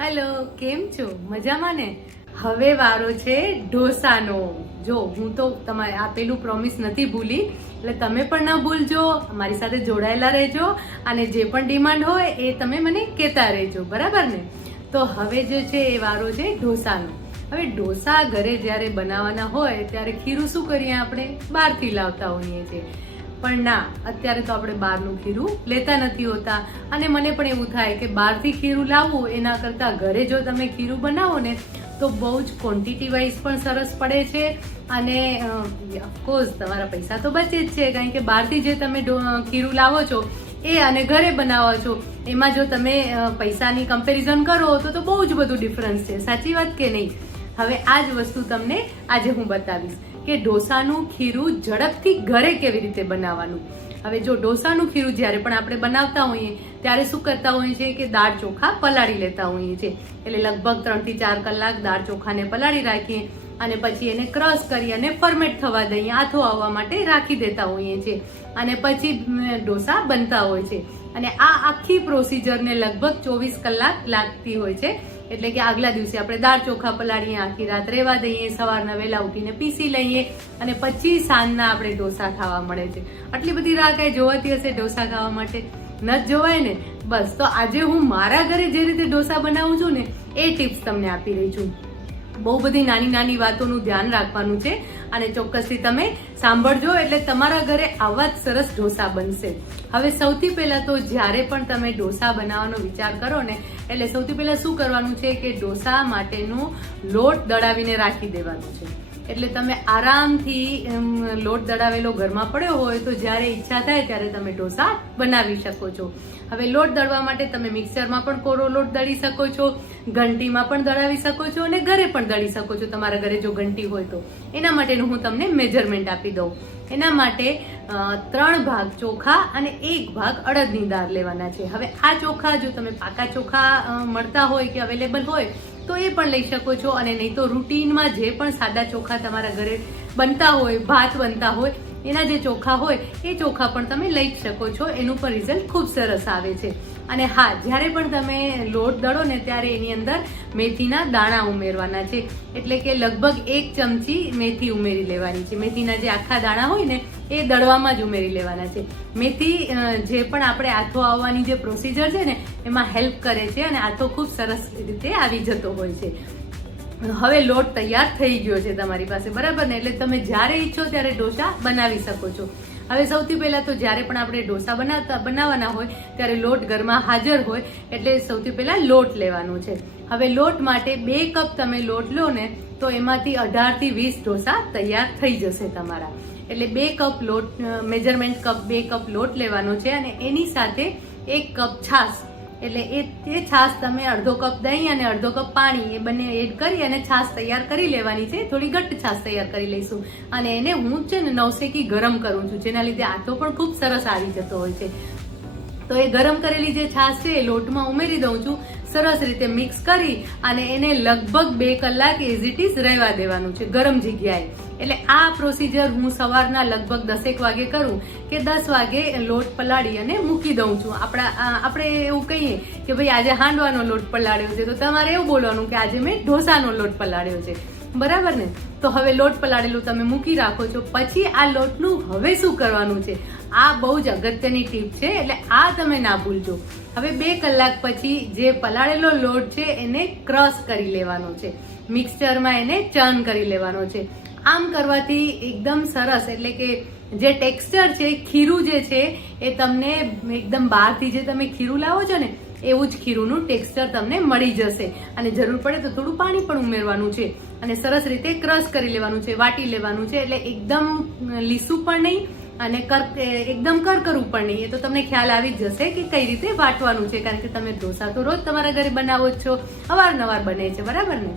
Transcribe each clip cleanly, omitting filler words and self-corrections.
Hello, કેમ છો? મજામાં ને? હવે વારો છે ઢોસાનો. જો હું તો તમારે આપેલું પ્રોમિસ નથી ભૂલી, એટલે તમે પણ ન ભૂલજો, મારી સાથે જોડાયેલા રહેજો અને જે પણ ડિમાન્ડ હોય એ તમે મને કહેતા રહેજો, બરાબર ને? તો હવે જે છે એ વારો છે ઢોસાનો. હવે ઢોસા ઘરે જ્યારે બનાવવાના હોય ત્યારે ખીરું શું કરીએ, આપણે બહારથી લાવતા હોઈએ છીએ. પણ ના, અત્યારે તો આપણે બહારનું ખીરું લેતા નથી હોતા અને મને પણ એવું થાય કે બહારથી ખીરું લાવવું એના કરતાં ઘરે જો તમે ખીરું બનાવો ને તો બહુ જ ક્વોન્ટિટી વાઇઝ પણ સરસ પડે છે અને ઓફકોર્સ તમારા પૈસા તો બચે જ છે, કારણ કે બહારથી જે તમે ખીરું લાવો છો એ અને ઘરે બનાવો છો એમાં જો તમે પૈસાની કમ્પેરિઝન કરો તો બહુ જ બધું ડિફરન્સ છે. સાચી વાત કે નહીં? હવે આ જ વસ્તુ તમને આજે હું બતાવીશ કે ઢોસાનું ખીરું ઝડપથી ઘરે કેવી રીતે બનાવવાનું. હવે જો ઢોસાનું ખીરું જ્યારે પણ આપણે બનાવતા હોઈએ ત્યારે શું કરતા હોઈએ છીએ કે દાળ ચોખા પલાળી લેતા હોઈએ છીએ. એટલે લગભગ 3 થી 4 કલાક દાળ ચોખાને પલાળી રાખીએ અને પછી એને ક્રશ કરી અને ફર્મેન્ટ થવા દઈએ, આથો આવવા માટે રાખી દેતા હોઈએ છીએ અને પછી ઢોસા બનતા હોય છે. અને આ આખી પ્રોસિજરને લગભગ 24 કલાક લાગતી હોય છે. એટલે કે આગલા દિવસે આપણે દાળ ચોખા પલાળીએ, આખી રાત રહેવા દઈએ, સવારના વહેલા ઉઠીને પીસી લઈએ અને પછી સાંજના આપણે ઢોસા ખાવા મળે છે. આટલી બધી રાહ કાંઈ જોવાતી હશે ઢોસા ખાવા માટે? ન જ જોવાય ને. બસ, તો આજે હું મારા ઘરે જે રીતે ઢોસા બનાવું છું ને એ ટિપ્સ તમને આપી રહી છું. બહુ બધી નાની નાની વાતોનું ધ્યાન રાખવાનું છે અને ચોક્કસથી તમે સાંભળજો, એટલે તમારા ઘરે આવા જ સરસ ઢોસા બનશે. હવે સૌથી પહેલા તો જ્યારે પણ તમે ઢોસા બનાવવાનો વિચાર કરો ને એટલે સૌથી પહેલા શું કરવાનું છે કે ઢોસા માટેનું લોટ દળાવીને રાખી દેવાનું છે. એટલે તમે આરામથી લોટ દળાવેલો ઘરમાં પડ્યો હોય તો જ્યારે ઈચ્છા થાય ત્યારે તમે ઢોસા બનાવી શકો છો. હવે લોટ દળવા માટે તમે મિક્સરમાં પણ કોરો લોટ દળી શકો છો, ઘંટીમાં પણ દળાવી શકો છો અને ઘરે પણ દળી શકો છો તમારા ઘરે જો ઘંટી હોય તો. એના માટેનું હું તમને મેજરમેન્ટ આપી દઉં. એના માટે 3 ભાગ ચોખા અને 1 ભાગ અડદની દાળ લેવાના છે. હવે આ ચોખા જો તમે પાકા ચોખા મળતા હોય કે અવેલેબલ હોય તો એ પણ લઈ શકો છો, અને નહીં તો રૂટીનમાં જે પણ સાદા ચોખા તમારા ઘરે બનતા હોય, ભાત બનતા હોય એના જે ચોખા હોય એ ચોખા પણ તમે લઈ જ શકો છો. એનું પણ રિઝલ્ટ ખૂબ સરસ આવે છે. અને હા, જ્યારે પણ તમે લોટ દળો ને ત્યારે એની અંદર મેથીના દાણા ઉમેરવાના છે. એટલે કે લગભગ 1 ચમચી મેથી ઉમેરી લેવાની છે. મેથીના જે આખા દાણા હોય ને એ દળવામાં જ ઉમેરી લેવાના છે. મેથી જે પણ આપણે આથો આવવાની જે પ્રોસિજર છે ને એમાં હેલ્પ કરે છે અને આથો ખૂબ સરસ રીતે આવી જતો હોય છે. હવે લોટ તૈયાર થઈ ગયો છે તમારી પાસે, બરાબર ને? એટલે તમે જ્યારે ઈચ્છો ત્યારે ઢોસા બનાવી શકો છો. હવે સૌથી પહેલા તો જ્યારે પણ આપણે ઢોસા બનાવવાના હોય ત્યારે લોટ ઘરમાં હાજર હોય એટલે સૌથી પહેલા લોટ લેવાનો છે. હવે લોટ માટે 2 કપ તમે લોટ લો ને તો એમાંથી 18 થી 20 ઢોસા તૈયાર થઈ જશે તમારા. એટલે 2 કપ લોટ, મેજરમેન્ટ કપ 2 કપ લોટ લેવાનો છે અને એની સાથે 1 કપ છાશ. એટલે એ છાશ તમે અડધો કપ દહીં અને અડધો કપ પાણી એ બંને એડ કરી અને છાશ તૈયાર કરી લેવાની છે. થોડી ઘટ્ટ છાશ તૈયાર કરી લઈશું અને એને હું છે ને નવસેકી ગરમ કરું છું, જેના લીધે આથો પણ ખૂબ સરસ આવી જતો હોય છે. તો એ ગરમ કરેલી જે છાશ છે એ લોટમાં ઉમેરી દઉં છું. સરસ રીતે મિક્સ કરી અને એને લગભગ 2 કલાક એઝ ઇટ ઇઝ રહેવા દેવાનું છે ગરમ જગ્યાએ. એટલે આ પ્રોસિજર હું સવારના લગભગ 10 વાગે કરું કે 10 વાગે લોટ પલાળી અને મૂકી દઉં છું. આપણે એવું કહીએ કે ભાઈ આજે હાંડવાનો લોટ પલાળ્યો છે તો તમારે એવું બોલવાનું કે આજે મેં ઢોસાનો લોટ પલાળ્યો છે, બરાબર ને? તો હવે લોટ પલાળેલું તમે મૂકી રાખો છો. પછી આ લોટનું હવે શું કરવાનું છે, આ બહુ જ અગત્યની ટીપ છે, એટલે આ તમે ના ભૂલજો. હવે 2 કલાક પછી જે પલાળેલો લોટ છે એને ક્રશ કરી લેવાનો છે, મિક્સચરમાં એને ચર્ન કરી લેવાનો છે. આમ કરવાથી એકદમ સરસ, એટલે કે જે ટેક્સચર છે, ખીરું જે છે એ તમને એકદમ બહારથી જે તમે ખીરું લાવો છો ને એવું જ ખીરુંનું ટેક્સચર તમને મળી જશે. અને જરૂર પડે તો થોડું પાણી પણ ઉમેરવાનું છે અને સરસ રીતે ક્રશ કરી લેવાનું છે, વાટી લેવાનું છે. એટલે એકદમ લીસું પણ નહીં અને એકદમ કરકરું પણ નહીં. એ તો તમને ખ્યાલ આવી જ જશે કે કઈ રીતે વાટવાનું છે, કારણ કે તમે ઢોસા તો રોજ તમારા ઘરે બનાવો જ છો, અવારનવાર બને છે, બરાબર ને?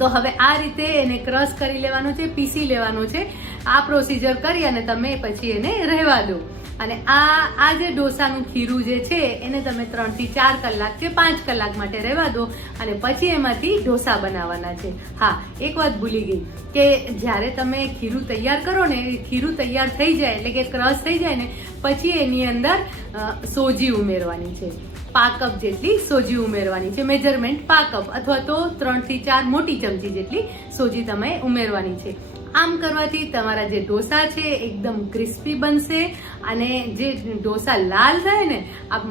તો હવે આ રીતે એને ક્રશ કરી લેવાનું છે, પીસી લેવાનું છે. આ પ્રોસિજર કરી અને તમે પછી એને રહેવા દો. અને આ જે ઢોસાનું ખીરું જે છે એને તમે 3 થી 4 કલાક કે 5 કલાક માટે રહેવા દો અને પછી એમાંથી ઢોસા બનાવવાના છે. હા, એક વાત ભૂલી ગઈ કે જ્યારે તમે ખીરું તૈયાર કરો ને, ખીરું તૈયાર થઈ જાય એટલે કે ક્રશ થઈ જાય ને પછી એની અંદર સોજી ઉમેરવાની છે. પા કપ જેટલી સોજી ઉમેરવાની છે. મેજરમેન્ટ પા કપ અથવા તો 3 થી 4 મોટી ચમચી જેટલી સોજી તમે ઉમેરવાની છે. આમ કરવાથી તમારા જે ઢોસા છે એકદમ ક્રિસ્પી બનશે અને જે ઢોસા લાલ થાય ને,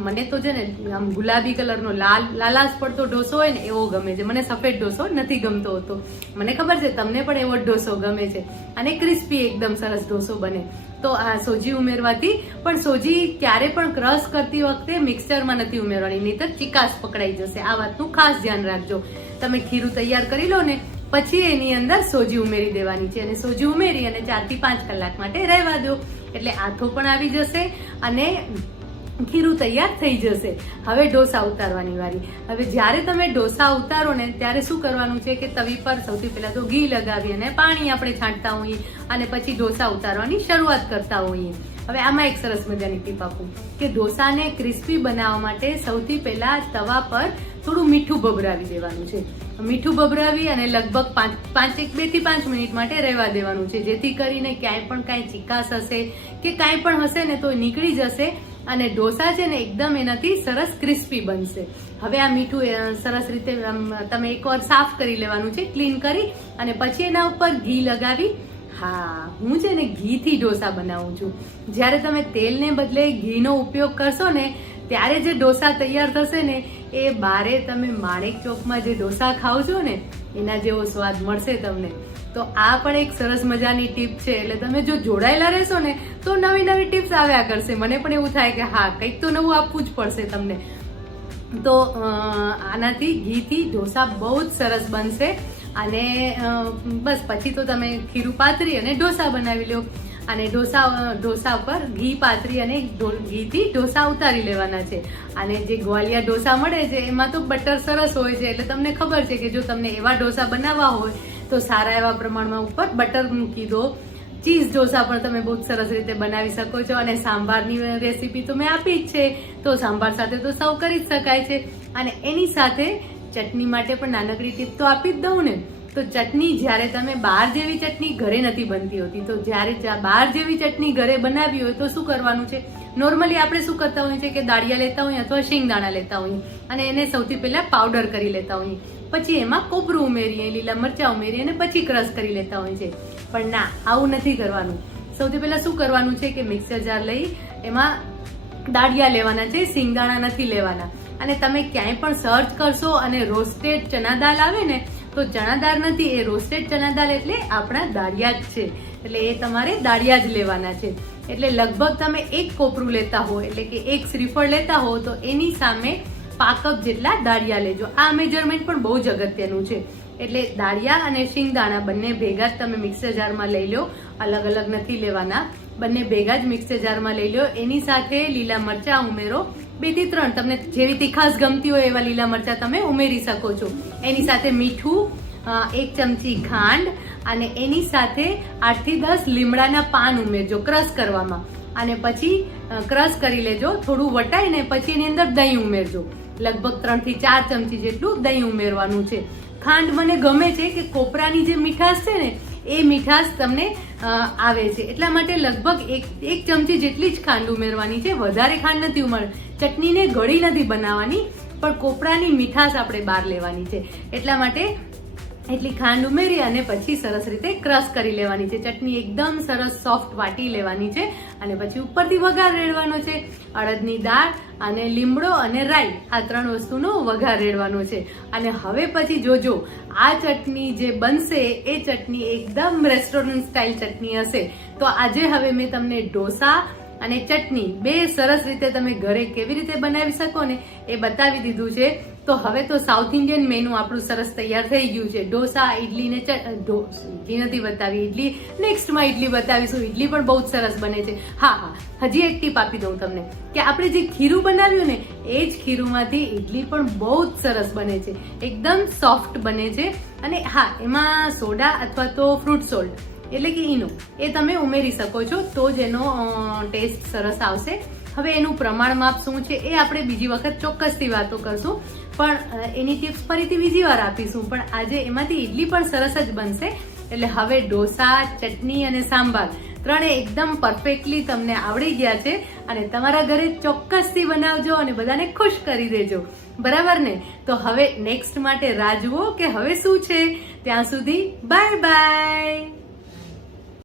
મને તો છે ને આમ ગુલાબી કલરનો લાલાશ પડતો ઢોસો હોય ને એવો ગમે છે. મને સફેદ ઢોસો નથી ગમતો હોતો. મને ખબર છે તમને પણ એવો ઢોસો ગમે છે અને ક્રિસ્પી એકદમ સરસ ઢોસો બને. તો આ સોજી ઉમેરવાથી, પણ સોજી ક્યારે પણ ક્રશ કરતી વખતે મિક્સચરમાં નથી ઉમેરવાની, નહીંતર ચિકાસ પકડાઈ જશે. આ વાતનું ખાસ ધ્યાન રાખજો. તમે ખીરું તૈયાર કરી લો ને પછી એની અંદર સોજી ઉમેરી દેવાની છે અને સોજી ઉમેરી અને 4 થી 5 કલાક માટે રહેવા દો, એટલે આથો પણ આવી જશે અને ખીરું તૈયાર થઈ જશે. હવે ઢોસા ઉતારવાની વારી. હવે જ્યારે તમે ઢોસા ઉતારો ને ત્યારે શું કરવાનું છે કે તવી પર સૌથી પહેલા તો ઘી લગાવી અને પાણી આપણે છાંટતા હોઈએ અને પછી ઢોસા ઉતારવાની શરૂઆત કરતા હોઈએ. હવે આમાં એક સરસ મજાની ટીપ આપું કે ઢોસાને ક્રિસ્પી બનાવવા માટે સૌથી પહેલા તવા પર થોડું મીઠું ભભરાવી દેવાનું છે. મીઠું ભભરાવી અને લગભગ 2 થી 5 મિનિટ માટે રહેવા દેવાનું છે, જેથી કરીને ક્યાંય પણ કાંઈ ચિકાસ હશે કે કાંઈ પણ હશે ને તો નીકળી જશે અને ઢોસા છે ને એકદમ એનાથી સરસ ક્રિસ્પી બનશે. હવે આ મીઠું સરસ રીતે તમે એકવાર સાફ કરી લેવાનું છે, ક્લીન કરી અને પછી એના ઉપર ઘી લગાવી. હા, હું છે ને ઘીથી ઢોસા બનાવું છું. જ્યારે તમે તેલને બદલે ઘીનો ઉપયોગ કરશો ને ત્યારે જે ઢોસા તૈયાર થશે ને એ બારે તમે માણેક ચોકમાં જે ઢોસા ખાવ છો ને એના જેવો સ્વાદ મળશે તમને. તો આ પણ એક સરસ મજાની ટીપ છે. એટલે તમે જો જોડાયેલા રહેશો ને તો નવી નવી ટિપ્સ આવ્યા કરશે. મને પણ એવું થાય કે હા, કંઈક તો નવું આપવું જ પડશે તમને. તો આનાથી ઘીથી ઢોસા બહુ જ સરસ બનશે અને બસ પછી તો તમે ખીરું પાથરી અને ઢોસા બનાવી લો અને ઢોસા પર ઘી પાથરી અને ઘીથી ઢોસા ઉતારી લેવાના છે. અને જે ગ્વાલિયા ઢોસા મળે છે એમાં તો બટર સરસ હોય છે, એટલે તમને ખબર છે કે જો તમને એવા ઢોસા બનાવવા હોય તો સારા એવા પ્રમાણમાં ઉપર બટર મૂકી દો. ચીઝ ઢોસા પણ તમે બહુ સરસ રીતે બનાવી શકો છો અને સાંભારની રેસીપી તો મેં આપી જ છે, તો સાંભાર સાથે તો સર્વ કરી જ શકાય છે. અને એની સાથે ચટણી માટે પણ નાનકડી ટીપ તો આપી જ દઉં ને. તો ચટણી જ્યારે તમે બહાર જેવી ચટણી ઘરે નથી બનતી હોતી, તો જ્યારે બહાર જેવી ચટણી ઘરે બનાવી હોય તો શું કરવાનું છે, નોર્મલી આપણે શું કરતા હોઈએ છીએ કે દાળિયા લેતા હોઈએ અથવા શિંગદાણા લેતા હોઈએ અને એને સૌથી પહેલા પાવડર કરી લેતા હોઈએ, પછી એમાં કોપરું ઉમેરીએ, લીલા મરચાં ઉમેરીએ અને પછી ક્રશ કરી લેતા હોઈએ છીએ. પણ ના, આવું નથી કરવાનું. સૌથી પહેલા શું કરવાનું છે કે મિક્સર જાર લઈ એમાં દાળિયા લેવાના છે, શિંગદાણા નથી લેવાના. અને તમે ક્યાંય પણ સર્ચ કરશો અને રોસ્ટેડ ચણા દાળ આવે ને તો ચણા દાળ નથી, એ રોસ્ટેડ ચણા દાળ એટલે આપણા દાળિયા જ છે. એટલે એ તમારે દાળિયા જ લેવાના છે. એટલે લગભગ તમે 1 કોપરું લેતા હો એટલે કે 1 શ્રીફળ લેતા હો તો એની સામે 5 કપ જેટલા દાળિયા લેજો. આ મેજરમેન્ટ પણ બહુ જ અગત્યનું છે. એટલે દાળિયા અને શિંગદાણા બંને ભેગા જ તમે મિક્સર જારમાં લઈ લો, અલગ અલગ નથી લેવાના. બંને ભેગા જ મિક્સર જારમાં લઈ લો. એની સાથે લીલા મરચાં ઉમેરો, 2 થી 3 તમને જેવી તીખાસ ગમતી હોય એવા લીલા મરચાં તમે ઉમેરી શકો છો. એની સાથે મીઠું, 1 ચમચી ખાંડ અને એની સાથે 8 થી 10 લીમડાના પાન ઉમેરજો ક્રશ કરવામાં. અને પછી ક્રશ કરી લેજો, થોડું વટાઈને પછી એની અંદર દહીં ઉમેરજો. લગભગ 3 થી 4 ચમચી જેટલું દહીં ઉમેરવાનું છે. ખાંડ મને ગમે છે કે કોપરાની જે મીઠાશ છે ને એ મીઠાશ તમને આવે છે, એટલા માટે લગભગ 1 ચમચી જેટલી જ ખાંડ ઉમેરવાની છે. વધારે ખાંડ નથી ઉમેરવાની. ચટણીને ગળી નથી બનાવવાની, પણ કોપરાની મીઠાશ આપણે બહાર લેવાની છે, એટલા માટે એટલી ખાંડ ઉમેરી અને પછી સરસ રીતે ક્રશ કરી લેવાની છે. ચટણી એકદમ સરસ સોફ્ટ વાટી લેવાની છે અને પછી ઉપરથી વઘાર રેડવાનો છે. અડદની દાળ અને લીમડો અને રાઈ, આ 3 વસ્તુનો વઘાર રેડવાનો છે. અને હવે પછી જોજો આ ચટણી જે બનશે એ ચટણી એકદમ રેસ્ટોરન્ટ સ્ટાઇલ ચટણી હશે. તો આજે હવે મેં તમને ઢોસા અને ચટણી 2 સરસ રીતે તમે ઘરે કેવી રીતે બનાવી શકો ને એ બતાવી દીધું છે. તો હવે તો સાઉથ ઇન્ડિયન મેનુ આપણું સરસ તૈયાર થઈ ગયું છે. ઢોસા, ઇડલી ને ઇડલી નથી બતાવી, ઇડલી નેક્સ્ટમાં ઇડલી બતાવીશું. ઇડલી પણ બહુ જ સરસ બને છે. હા, હજી એક ટીપ આપી દઉં તમને કે આપણે જે ખીરું બનાવ્યું ને એ જ ખીરુંમાંથી ઇડલી પણ બહુ જ સરસ બને છે, એકદમ સોફ્ટ બને છે. અને હા, એમાં સોડા અથવા તો ફ્રૂટ સોલ્ટ એટલે કે ઈનો એ તમે ઉમેરી શકો છો, તો જ એનો ટેસ્ટ સરસ આવશે. હવે એનું પ્રમાણ માપ શું છે એ આપણે બીજી વખત ચોક્કસથી વાતો કરશું, પણ એની ટિપ્સ ફરીથી બીજી વાર આપીશું. પણ આજે એમાંથી ઇડલી પણ સરસ જ બનશે. એટલે હવે ઢોસા, ચટણી અને સાંભાર ત્રણે એકદમ પરફેક્ટલી તમને આવડી ગયા છે અને તમારા ઘરે ચોક્કસથી બનાવજો અને બધાને ખુશ કરી દેજો. બરાબર ને? તો હવે નેક્સ્ટ માટે રાહ જુઓ કે હવે શું છે. ત્યાં સુધી બાય બાય.